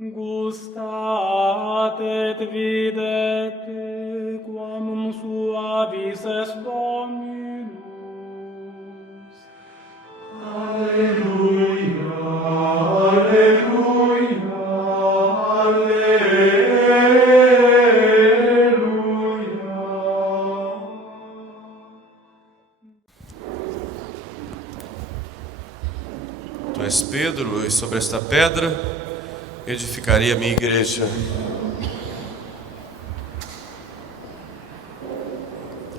Gustat et videte quam suavis est Dominus. Alleluia, alleluia, alleluia. Tu és Pedro, e sobre esta pedra edificarei a minha igreja.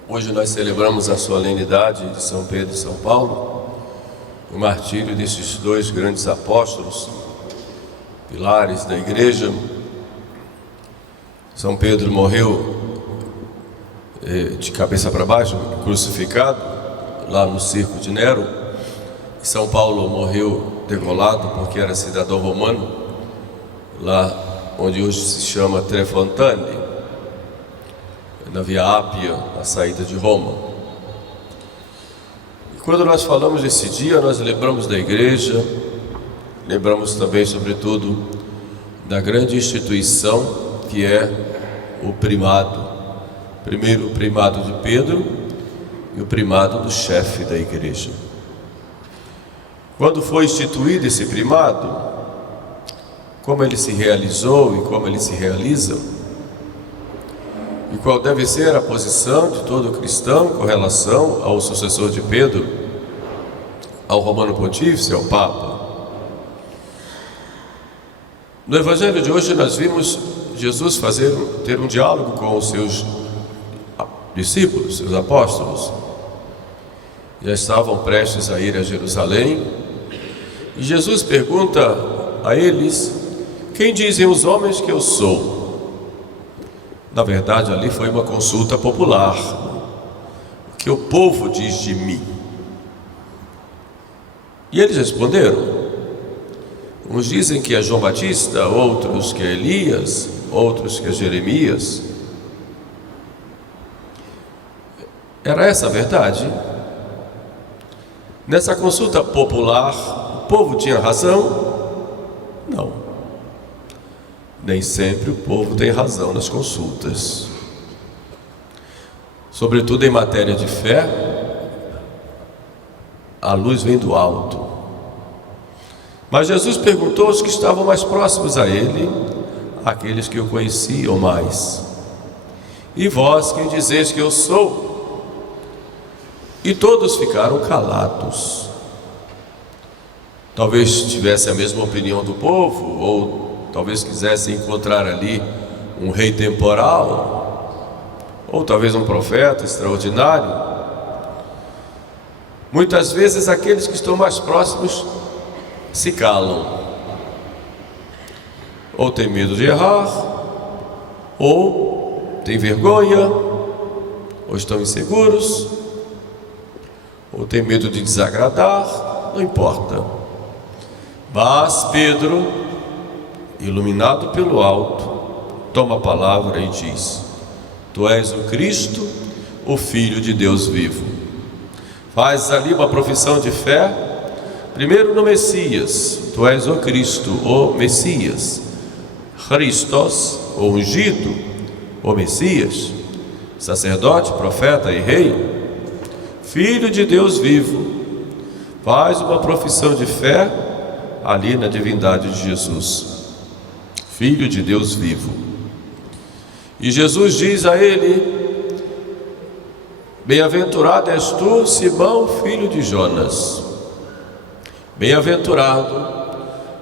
Hoje nós celebramos a solenidade de São Pedro e São Paulo, o martírio desses dois grandes apóstolos, pilares da igreja. São Pedro morreu de cabeça para baixo, crucificado, lá no circo de Nero. E São Paulo morreu degolado porque era cidadão romano, lá onde hoje se chama Trefontane, na Via Ápia, na saída de Roma. E quando nós falamos desse dia, nós lembramos da igreja, lembramos também, sobretudo, da grande instituição que é o primado. Primeiro o primado de Pedro e o primado do chefe da igreja. Quando foi instituído esse primado, como ele se realizou e como ele se realiza, e qual deve ser a posição de todo cristão com relação ao sucessor de Pedro, ao Romano Pontífice, ao Papa. No Evangelho de hoje nós vimos Jesus ter um diálogo com os seus discípulos, seus apóstolos. Já estavam prestes a ir a Jerusalém, e Jesus pergunta a eles: quem dizem os homens que eu sou? Na verdade, ali foi uma consulta popular. O que o povo diz de mim? E eles responderam. Uns dizem que é João Batista, outros que é Elias, outros que é Jeremias. Era essa a verdade? Nessa consulta popular, o povo tinha razão? Não. Nem sempre o povo tem razão nas consultas. Sobretudo em matéria de fé, a luz vem do alto. Mas Jesus perguntou aos que estavam mais próximos a ele, aqueles que o conheciam mais: e vós, quem dizeis que eu sou? E todos ficaram calados. Talvez tivesse a mesma opinião do povo, ou talvez quisesse encontrar ali um rei temporal, ou talvez um profeta extraordinário. Muitas vezes aqueles que estão mais próximos se calam, ou tem medo de errar, ou tem vergonha, ou estão inseguros, ou tem medo de desagradar, não importa. Mas Pedro, iluminado pelo alto, toma a palavra e diz: tu és o Cristo, o Filho de Deus vivo. Faz ali uma profissão de fé, primeiro no Messias: tu és o Cristo, o Messias, Christos, o ungido, o Messias, sacerdote, profeta e rei, Filho de Deus vivo. Faz uma profissão de fé ali na divindade de Jesus, Filho de Deus vivo. E Jesus diz a ele: bem-aventurado és tu, Simão, filho de Jonas. Bem-aventurado,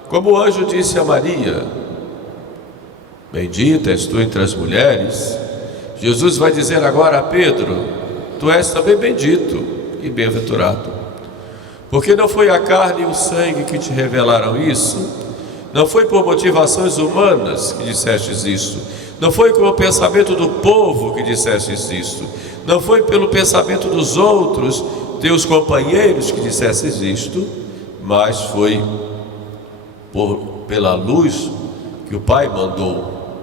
como o anjo disse a Maria: bendita és tu entre as mulheres. Jesus vai dizer agora a Pedro: tu és também bendito e bem-aventurado, porque não foi a carne e o sangue que te revelaram isso, não foi por motivações humanas que dissestes isto, não foi com o pensamento do povo que dissestes isto, não foi pelo pensamento dos outros, teus companheiros, que dissestes isto, mas foi pela luz que o Pai mandou,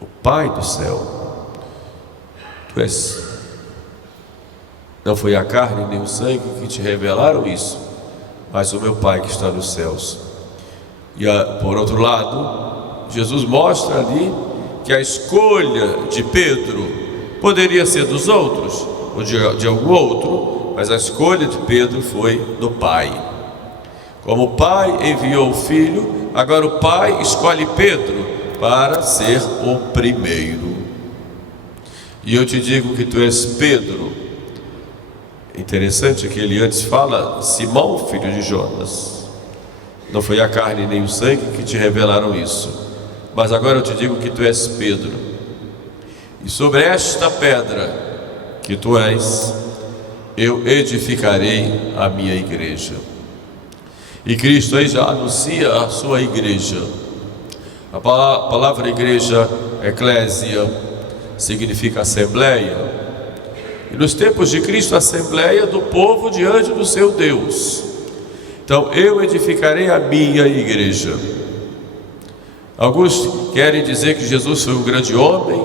o Pai do céu. Tu és. Não foi a carne nem o sangue que te revelaram isso, mas o meu Pai que está nos céus. E por outro lado, Jesus mostra ali que a escolha de Pedro poderia ser dos outros, ou de algum outro, mas a escolha de Pedro foi do Pai. Como o Pai enviou o Filho, agora o Pai escolhe Pedro para ser o primeiro. E eu te digo que tu és Pedro. Interessante que ele antes fala Simão, filho de Jonas. Não foi a carne nem o sangue que te revelaram isso, mas agora eu te digo que tu és Pedro. E sobre esta pedra que tu és, eu edificarei a minha igreja. E Cristo aí já anuncia a sua igreja. A palavra igreja, eclésia, significa assembleia. E nos tempos de Cristo, a assembleia do povo diante do seu Deus. Então, eu edificarei a minha igreja. Alguns querem dizer que Jesus foi um grande homem,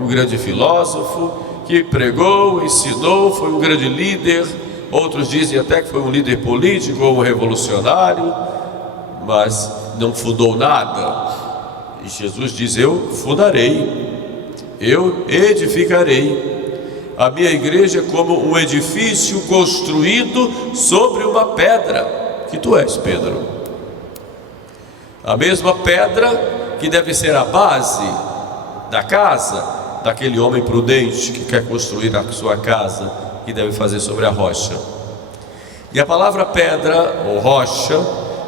um grande filósofo, que pregou, ensinou, foi um grande líder. Outros dizem até que foi um líder político ou um revolucionário, mas não fundou nada. E Jesus diz: eu fundarei, eu edificarei a minha igreja como um edifício construído sobre uma pedra, que tu és, Pedro. A mesma pedra que deve ser a base da casa daquele homem prudente que quer construir a sua casa, que deve fazer sobre a rocha. E a palavra pedra ou rocha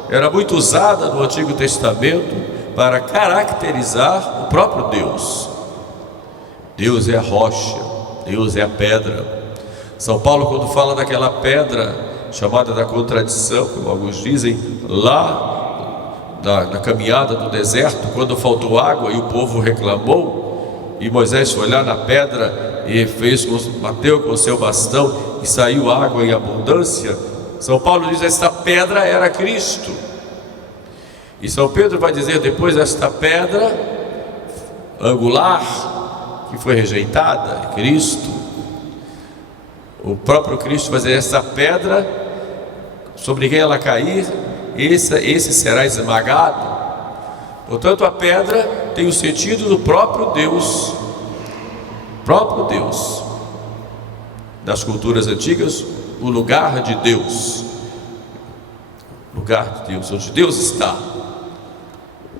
era muito usada no Antigo Testamento para caracterizar o próprio Deus. Deus é a rocha, Deus é a pedra. São Paulo, quando fala daquela pedra chamada da contradição, como alguns dizem, lá na caminhada do deserto, quando faltou água e o povo reclamou, e Moisés foi lá na pedra e bateu com o seu bastão e saiu água em abundância. São Paulo diz: esta pedra era Cristo. E São Pedro vai dizer depois: esta pedra angular que foi rejeitada é Cristo. O próprio Cristo vai dizer: essa pedra, sobre quem ela cair, esse será esmagado. Portanto, a pedra tem o sentido do próprio Deus. Próprio Deus. Das culturas antigas, o lugar de Deus. Lugar de Deus, onde Deus está,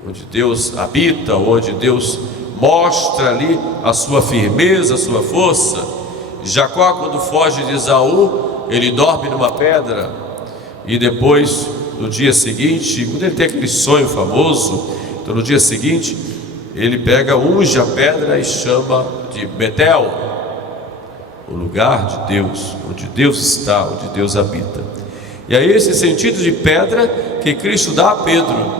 onde Deus habita, onde Deus mostra ali a sua firmeza, a sua força. Jacó, quando foge de Esaú, ele dorme numa pedra, e depois, no dia seguinte, quando ele tem aquele sonho famoso, então no dia seguinte, ele unge a pedra e chama de Betel, o lugar de Deus, onde Deus está, onde Deus habita. E é esse sentido de pedra que Cristo dá a Pedro.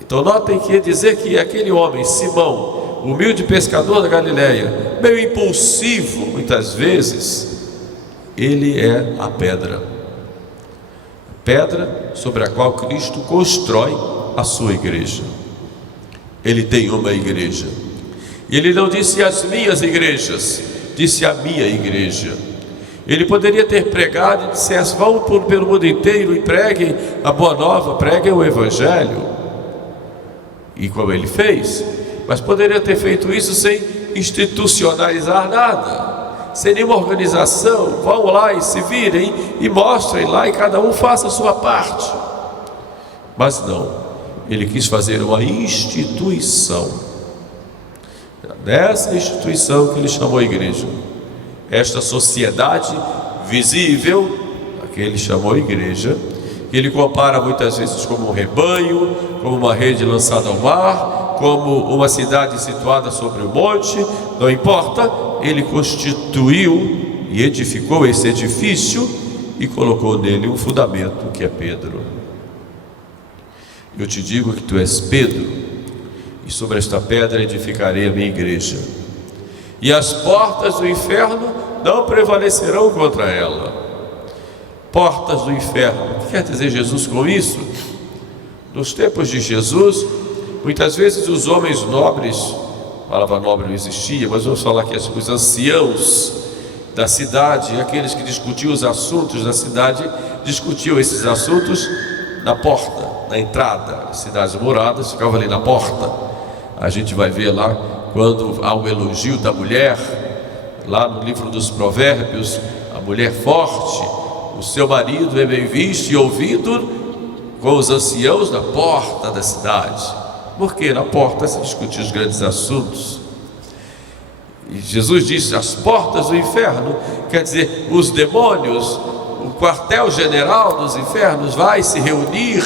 Então notem que dizer que aquele homem, Simão, humilde pescador da Galileia, meio impulsivo muitas vezes, ele é a pedra sobre a qual Cristo constrói a sua igreja. Ele tem uma igreja, e ele não disse as minhas igrejas, disse a minha igreja. Ele poderia ter pregado e dissesse: vão pelo mundo inteiro e preguem a boa nova, preguem o evangelho, e como ele fez. Mas poderia ter feito isso sem institucionalizar nada, sem nenhuma organização. Vão lá e se virem e mostrem lá, e cada um faça a sua parte. Mas não, ele quis fazer uma instituição. Nessa instituição que ele chamou a igreja, esta sociedade visível, a que ele chamou a igreja, que ele compara muitas vezes como um rebanho, como uma rede lançada ao mar, como uma cidade situada sobre o monte. Não importa, ele constituiu e edificou esse edifício e colocou nele um fundamento, que é Pedro. Eu te digo que tu és Pedro, e sobre esta pedra edificarei a minha igreja, e as portas do inferno não prevalecerão contra ela. Portas do inferno, o que quer dizer Jesus com isso? Nos tempos de Jesus, muitas vezes os homens nobres, a palavra nobre não existia, mas vamos falar que os anciãos da cidade, aqueles que discutiam os assuntos da cidade, discutiam esses assuntos na porta. na entrada, as cidades moradas ficavam ali na porta. A gente vai ver lá, quando há um elogio da mulher, lá no livro dos Provérbios, a mulher forte, o seu marido é bem visto e ouvido com os anciãos na porta da cidade. Porque na porta se discutem os grandes assuntos. E Jesus disse: as portas do inferno, quer dizer, os demônios, o quartel-general dos infernos vai se reunir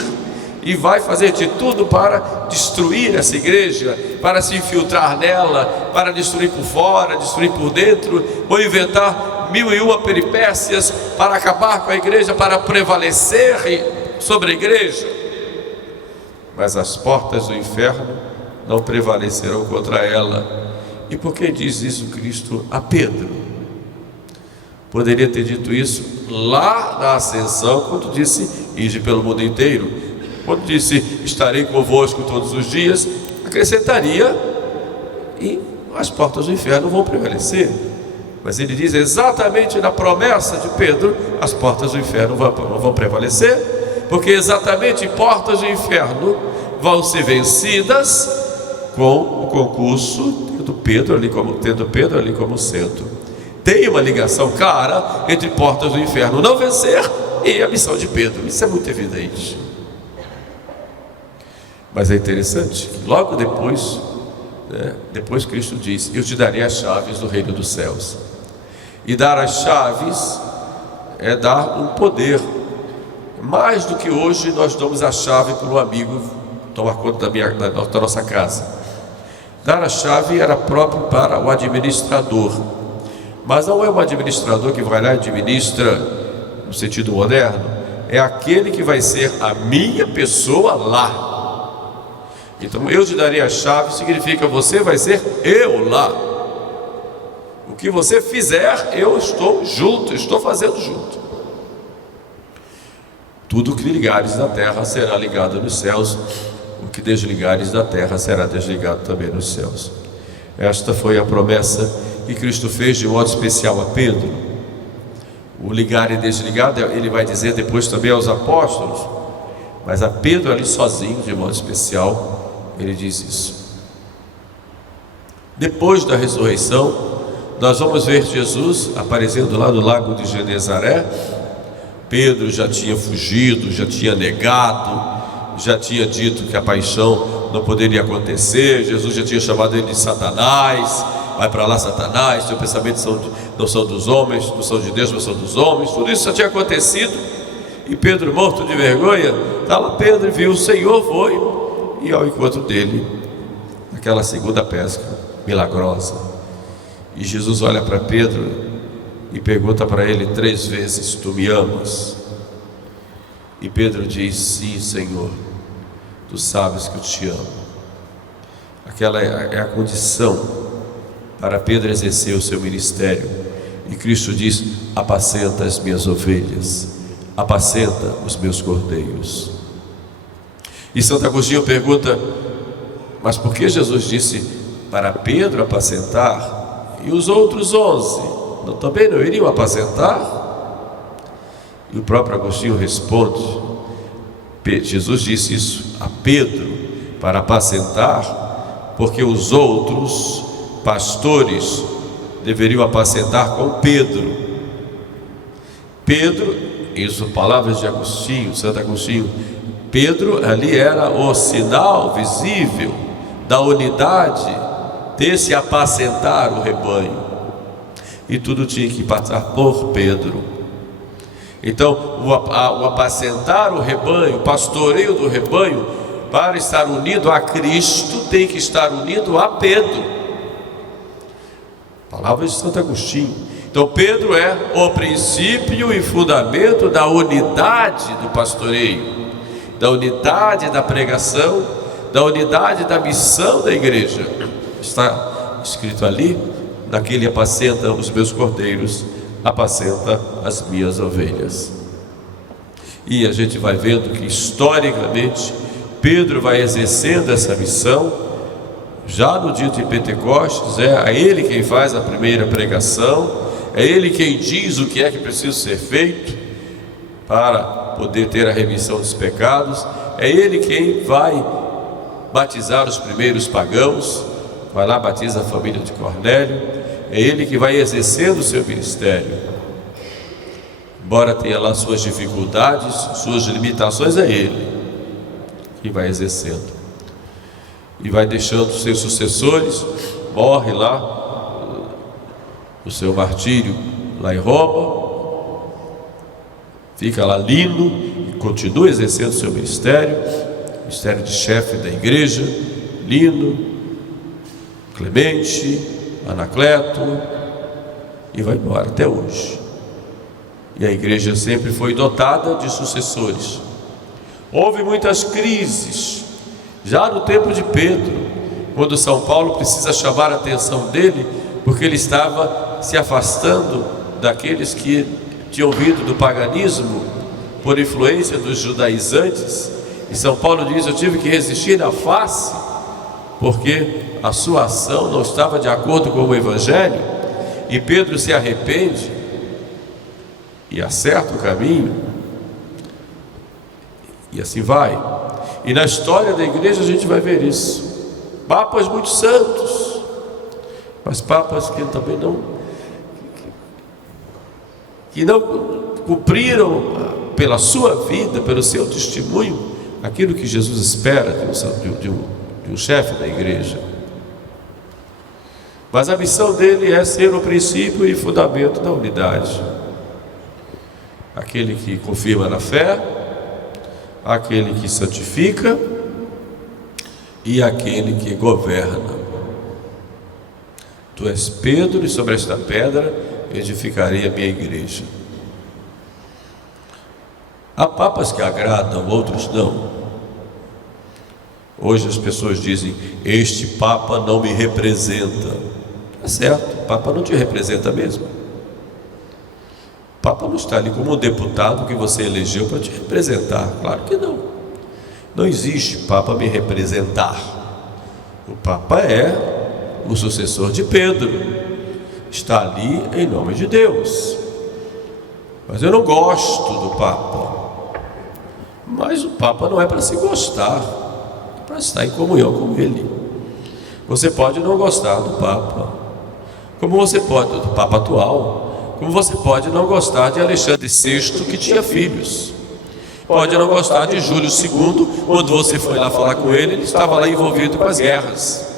e vai fazer de tudo para destruir essa igreja, para se infiltrar nela, para destruir por fora, destruir por dentro, ou inventar 1001 peripécias para acabar com a igreja, para prevalecer sobre a igreja. Mas as portas do inferno não prevalecerão contra ela. E por que diz isso Cristo a Pedro? Poderia ter dito isso lá na ascensão, quando disse: ide pelo mundo inteiro. Quando disse: estarei convosco todos os dias, acrescentaria: e as portas do inferno vão prevalecer. Mas ele diz exatamente na promessa de Pedro: as portas do inferno não vão prevalecer, porque exatamente portas do inferno vão ser vencidas com o concurso tendo Pedro ali como centro. Tem uma ligação clara entre portas do inferno não vencer e a missão de Pedro. Isso é muito evidente. Mas é interessante que logo depois Cristo diz: eu te darei as chaves do reino dos céus. E dar as chaves é dar um poder. Mais do que hoje nós damos a chave para um amigo tomar conta da nossa casa. Dar a chave era próprio para o administrador. Mas não é um administrador que vai lá e administra no sentido moderno. É aquele que vai ser a minha pessoa lá. Então, eu te darei a chave significa você vai ser eu lá. O que você fizer, eu estou junto, estou fazendo junto. Tudo que ligares na terra será ligado nos céus. O que desligares da terra será desligado também nos céus. Esta foi a promessa que Cristo fez de modo especial a Pedro. O ligar e desligar, ele vai dizer depois também aos apóstolos. Mas a Pedro ali sozinho, de modo especial, ele diz isso. Depois da ressurreição, nós vamos ver Jesus aparecendo lá no lago de Genezaré. Pedro já tinha fugido, já tinha negado, já tinha dito que a paixão não poderia acontecer. Jesus já tinha chamado ele de Satanás. Vai para lá, Satanás, teus pensamentos não são dos homens, não são de Deus, mas são dos homens. Tudo isso já tinha acontecido. E Pedro, morto de vergonha, está lá. Pedro viu o Senhor, foi e ao encontro dele, naquela segunda pesca milagrosa. E Jesus olha para Pedro e pergunta para ele 3 vezes: tu me amas? E Pedro diz: sim, Senhor, tu sabes que eu te amo. Aquela é a condição para Pedro exercer o seu ministério. E Cristo diz: apacenta as minhas ovelhas, apacenta os meus cordeiros. E Santo Agostinho pergunta: mas por que Jesus disse para Pedro apacentar e os outros 11 também não iriam apacentar? E o próprio Agostinho responde: Jesus disse isso a Pedro para apacentar, porque os outros pastores deveriam apacentar com Pedro. Pedro, isso palavras de Agostinho, Santo Agostinho, Pedro ali era o sinal visível da unidade desse apacentar o rebanho, e tudo tinha que passar por Pedro. Então o apacentar o rebanho, o pastoreio do rebanho, para estar unido a Cristo, tem que estar unido a Pedro. Palavras de Santo Agostinho. Então Pedro é o princípio e fundamento da unidade do pastoreio, da unidade da pregação, da unidade da missão da igreja. Está escrito ali: naquele apacenta os meus cordeiros, apacenta as minhas ovelhas. E a gente vai vendo que historicamente Pedro vai exercendo essa missão. Já no dia de Pentecostes, é a ele quem faz a primeira pregação, é ele quem diz o que é que precisa ser feito para poder ter a remissão dos pecados, É ele quem vai batizar os primeiros pagãos, vai lá, batiza a família de Cornélio. É ele que vai exercendo o seu ministério. Embora tenha lá suas dificuldades, suas limitações, é ele que vai exercendo. E vai deixando seus sucessores, morre lá, o seu martírio lá em Roma, fica lá Lino e continua exercendo seu ministério de chefe da igreja, Lino, Clemente, Anacleto, e vai embora até hoje. E a igreja sempre foi dotada de sucessores. Houve muitas crises, já no tempo de Pedro, quando São Paulo precisa chamar a atenção dele, porque ele estava se afastando daqueles que tinham vindo do paganismo por influência dos judaizantes. E São Paulo diz: eu tive que resistir à face, porque a sua ação não estava de acordo com o Evangelho. E Pedro se arrepende e acerta o caminho, e assim vai. E na história da igreja a gente vai ver isso. Papas muito santos, mas papas que também não cumpriram pela sua vida, pelo seu testemunho, aquilo que Jesus espera de um chefe da igreja. Mas a missão dele é ser o princípio e fundamento da unidade. Aquele que confirma na fé, aquele que santifica e aquele que governa. Tu és Pedro, e sobre esta pedra edificarei a minha igreja. Há papas que agradam, outros não. Hoje as pessoas dizem: este papa não me representa. É certo, o papa não te representa mesmo. O papa não está ali como um deputado que você elegeu para te representar. Claro que não. Não existe papa me representar. O papa é o sucessor de Pedro, está ali em nome de Deus. Mas eu não gosto do papa. Mas o papa não é para se gostar, é para estar em comunhão com ele. Você pode não gostar do papa, como você pode do papa atual, como você pode não gostar de Alexandre VI, que tinha filhos. Pode não gostar de Júlio II, quando você foi lá falar com ele estava lá envolvido com as guerras.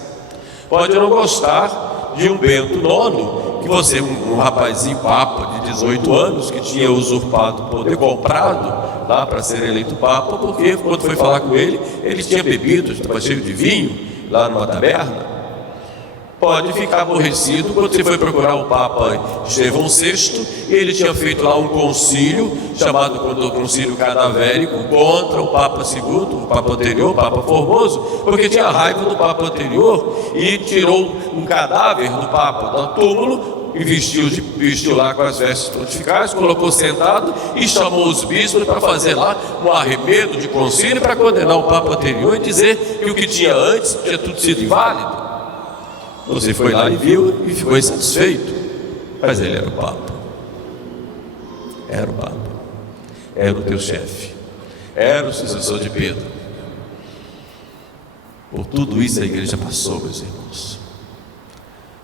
Pode não gostar de um Bento IX, que você, um rapazinho papa de 18 anos, que tinha usurpado o poder, comprado lá para ser eleito papa, porque quando foi falar com ele tinha bebido, estava cheio de vinho, lá numa taberna. Pode ficar aborrecido quando você foi procurar o Papa Estevão VI, ele tinha feito lá um concílio, chamado concílio cadavérico, contra o Papa II, o Papa anterior, o Papa Formoso, porque tinha raiva do Papa anterior e tirou um cadáver do Papa do túmulo e vestiu lá com as vestes pontificais, colocou sentado e chamou os bispos para fazer lá um arremedo de concílio para condenar o Papa anterior e dizer que o que tinha antes tinha tudo sido inválido. Você foi lá e viu e ficou insatisfeito, mas ele era o Papa. Era o Papa, era o teu chefe, era o sucessor de Pedro. Por tudo isso a igreja passou, meus irmãos,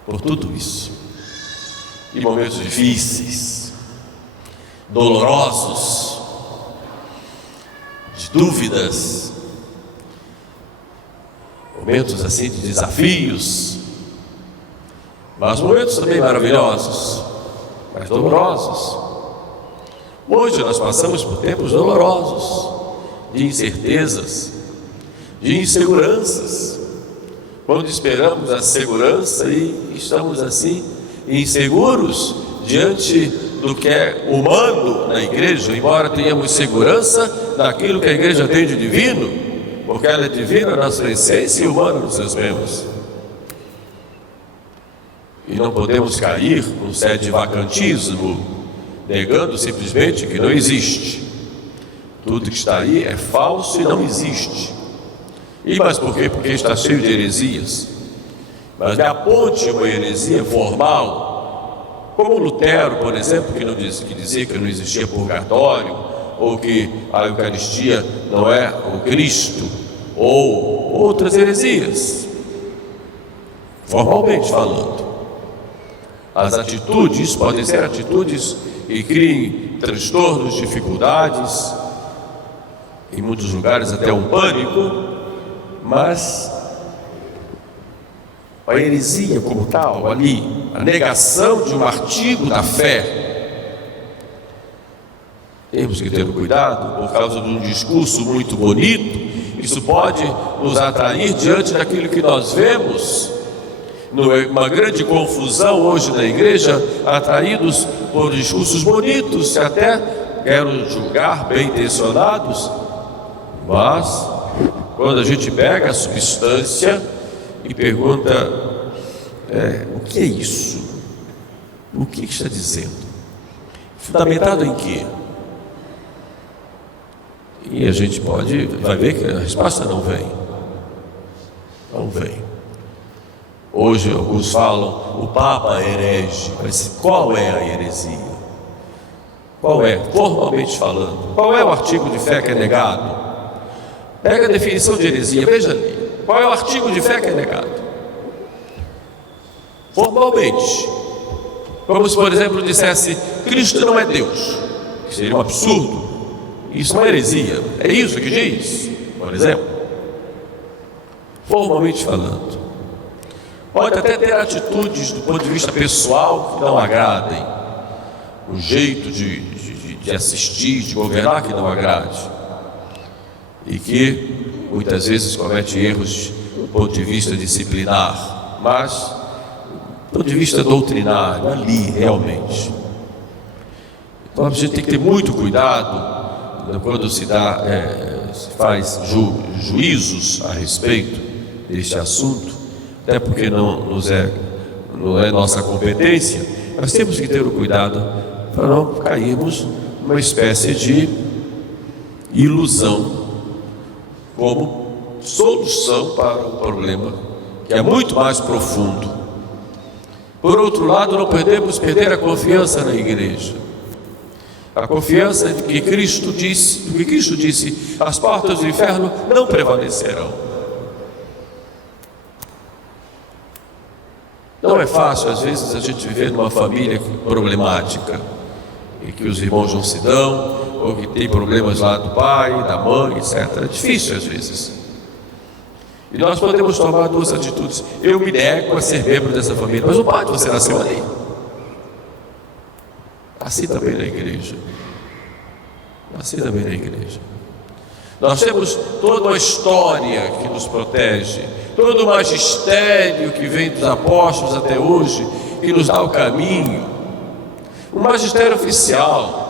por tudo isso, e momentos difíceis, dolorosos, de dúvidas, momentos assim de desafios, mas momentos também maravilhosos, mas dolorosos. Hoje nós passamos por tempos dolorosos, de incertezas, de inseguranças, quando esperamos a segurança e estamos assim inseguros diante do que é humano na igreja, embora tenhamos segurança daquilo que a igreja tem de divino, porque ela é divina na sua essência e humana nos seus membros. E não podemos cair num sede de vacantismo, negando simplesmente que não existe. Tudo que está aí é falso e não existe. E mas por quê? Porque está cheio de heresias. Mas me aponte uma heresia formal, como Lutero, por exemplo, que dizia que não existia purgatório, ou que a Eucaristia não é o Cristo, ou outras heresias, formalmente falando. As atitudes podem ser atitudes que criem transtornos, dificuldades, em muitos lugares até um pânico, mas a heresia como tal, ali, a negação de um artigo da fé, temos que ter cuidado por causa de um discurso muito bonito. Isso pode nos atrair diante daquilo que nós vemos, numa grande confusão hoje na igreja, atraídos por discursos bonitos, que até quero julgar bem intencionados, mas quando a gente pega a substância e pergunta, o que é isso? O que está dizendo? Fundamentado em quê? E a gente vai ver que a resposta não vem. Não vem. Hoje alguns falam, o Papa é herege, mas qual é a heresia? Qual é, formalmente falando? Qual é o artigo de fé que é negado? Pega a definição de heresia, veja ali. Qual é o artigo de fé que é negado? Formalmente. Como se, por exemplo, dissesse, Cristo não é Deus, que seria um absurdo. Isso é uma heresia. É isso que diz, por exemplo. Formalmente falando. Pode até ter atitudes do ponto de vista pessoal que não agradem, o jeito de assistir, de governar que não agrade, e que muitas vezes comete erros do ponto de vista disciplinar, mas do ponto de vista doutrinário, ali realmente. Então a gente tem que ter muito cuidado quando se faz juízos a respeito deste assunto, até porque não é nossa competência, mas temos que ter o cuidado para não cairmos numa espécie de ilusão como solução para o problema, que é muito mais profundo. Por outro lado, não podemos perder a confiança na igreja. A confiança de que Cristo disse, as portas do inferno não prevalecerão. Não é fácil, às vezes, a gente viver numa família problemática, em que os irmãos não se dão, ou que tem problemas lá do pai, da mãe, etc. É difícil, às vezes. E nós podemos tomar duas atitudes. Eu me nego a ser membro dessa família, mas o pai, você nasceu ali. Assim também na igreja. Assim também na igreja. Nós temos toda uma história que nos protege, todo o magistério que vem dos apóstolos até hoje, que nos dá o caminho. Um magistério oficial,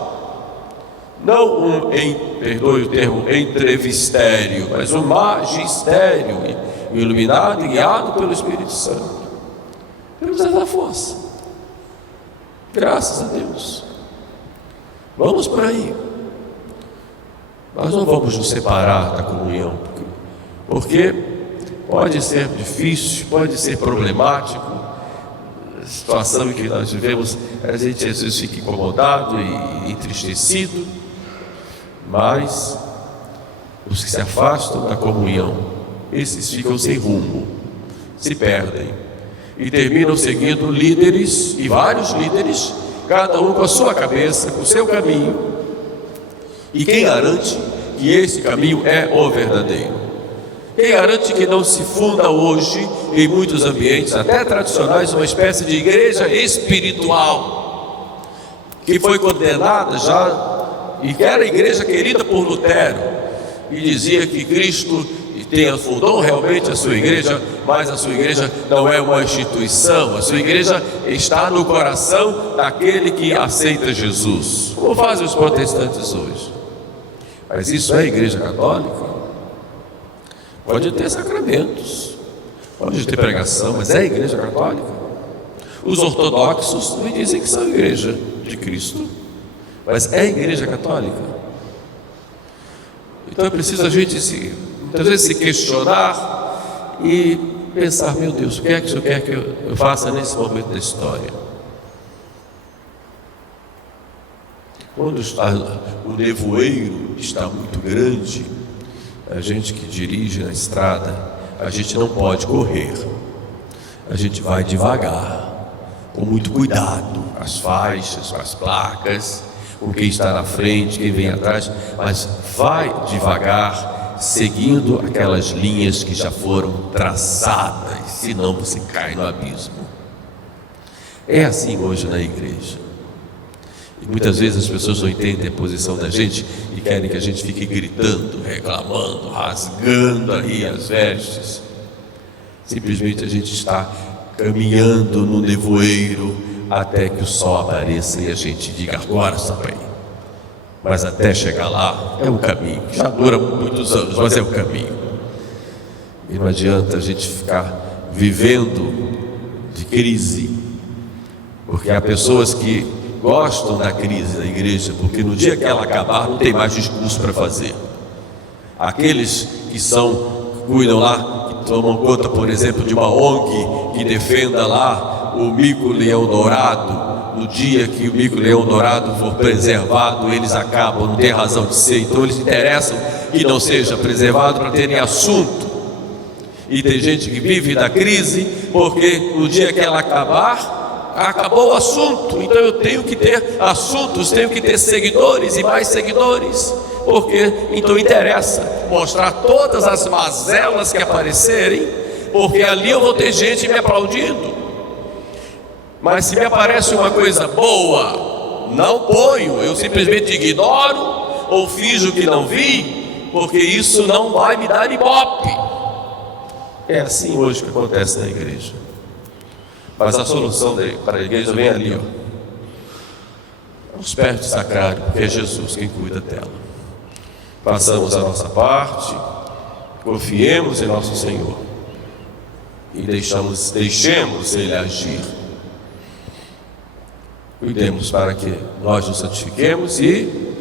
não perdoe o termo, entrevistério, mas um magistério iluminado e guiado pelo Espírito Santo. Temos essa força. Graças a Deus. Vamos por aí. Nós não vamos nos separar da comunhão, porque pode ser difícil, pode ser problemático, a situação em que nós vivemos, a gente às vezes fica incomodado e entristecido, mas os que se afastam da comunhão, esses ficam sem rumo, se perdem e terminam seguindo líderes, e vários líderes, cada um com a sua cabeça, com o seu caminho. E quem garante que esse caminho é o verdadeiro? Quem garante que não se funda hoje, em muitos ambientes, até tradicionais, uma espécie de igreja espiritual, que foi condenada já, e que era a igreja querida por Lutero, e dizia que Cristo fundou realmente a sua igreja, mas a sua igreja não é uma instituição, a sua igreja está no coração daquele que aceita Jesus, como fazem os protestantes hoje. Mas isso é igreja católica? Pode ter sacramentos, pode ter pregação, mas é igreja católica? Os ortodoxos me dizem que são igreja de Cristo, mas é igreja católica? Então é preciso a gente muitas vezes se questionar e pensar, meu Deus, o que é que o Senhor quer que eu faça nesse momento da história? Quando o nevoeiro está muito grande, a gente que dirige na estrada, a gente não pode correr. A gente vai devagar, com muito cuidado, com as faixas, com as placas, com quem está na frente, quem vem atrás, mas vai devagar, seguindo aquelas linhas que já foram traçadas, senão você cai no abismo. É assim hoje na igreja. E muitas vezes as pessoas não entendem a posição da gente e querem que a gente fique gritando, reclamando, rasgando aí as vestes. Simplesmente a gente está caminhando no nevoeiro até que o sol apareça e a gente diga: agora Sampaio. Mas até chegar lá é um caminho, já dura muitos anos, mas é um caminho. E não adianta a gente ficar vivendo de crise, porque há pessoas que gostam da crise da igreja, porque no dia que ela acabar não tem mais discurso para fazer. Aqueles que cuidam lá, que tomam conta, por exemplo, de uma ONG que defenda lá o mico-leão dourado, no dia que o mico-leão dourado for preservado, eles acabam, não tem razão de ser. Então eles interessam que não seja preservado para terem assunto. E tem gente que vive da crise porque no dia que ela acabar, acabou o assunto. Então eu tenho que ter assuntos, tenho que ter seguidores e mais seguidores, porque então interessa mostrar todas as mazelas que aparecerem, porque ali eu vou ter gente me aplaudindo. Mas se me aparece uma coisa boa, não ponho, eu simplesmente ignoro ou finjo que não vi, porque isso não vai me dar ibope. É assim hoje que acontece na igreja. Mas a solução para a igreja vem ali, aos pés do sacrário, porque é Jesus quem cuida dela. Façamos a nossa parte, confiemos em nosso Senhor e deixemos Ele agir. Cuidemos para que nós nos santifiquemos e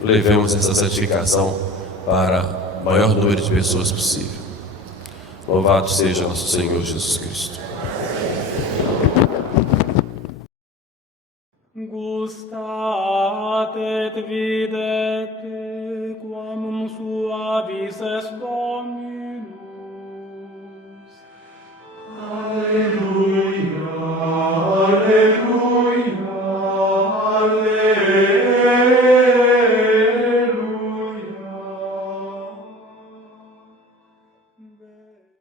levemos essa santificação para o maior número de pessoas possível. Louvado seja nosso Senhor Jesus Cristo. Gustate et videte quam suavis est Dominus. Alleluia.